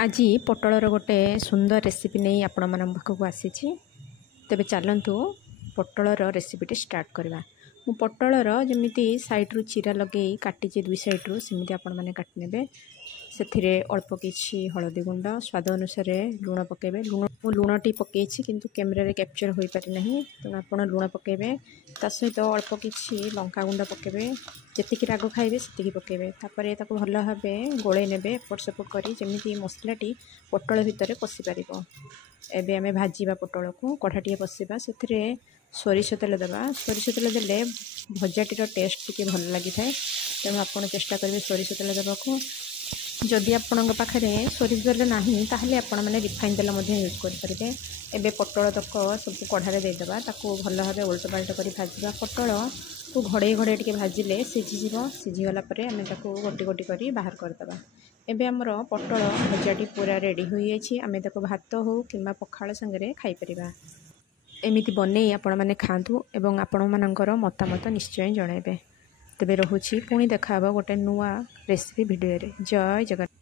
आज पटलर गोटे सुंदर रेसिपी नहीं आपण मान पाखक आसी तेबे चलतु पटलर रेसिपीटी स्टार्ट करवा। मु पटलर जमी साइड्रु चीरा लगे काटी दुई सैड्रु सेमती आपण मैंने काटि ने से अल्प किसी हलदी गुंड स्वाद अनुसार लुण पकेबे। लुणटी पकई किंतु कैमेरा कैप्चर हो पारि ना तेणु आप लुण पकेबे ता सहित अल्प किसी लंका गुंड पकेबे जी राग खाइबे से पकेबे। तापर ताको भल भाव गोले नेबे एपट सेपट करी जमी मसलाटी पटल भितर पशि पार। एबे आमे भाजीबा पटल को कढ़ाटी बसवा से सोरिष तेल देवा। सोरिष तेल देले भजाटीर टेस्ट टी भल लगी थाए तेणु आप चेष्टा करेंगे सोरिष तेल देवाक। जदि आपण पाखे सोरिष तेल ना ताहले आपण मैंने रिफाइन तेल यूज करेंगे। एबे पटल तक सब कढ़ारे देदेबा ताको भल भाव उल्ट पाल्ट कर भाजवा। पटल को घड़े घड़े टी भाजिले सिझीज सिझीगला आम गोटी गोटी कर बाहर करदे। एबे आमर पटल भजाटी पूरा रेडी हो जाए। आम भात हो कि पखाल सांगे खाईपर। एमिति बने आपण मैंने खातु एवं आपण मानकर मतामत निश्चय जनइबे। तेबे रहुछि पुणी देखा गोटे नुआ रेसिपी भिडियो रे। जय जगन्नाथ।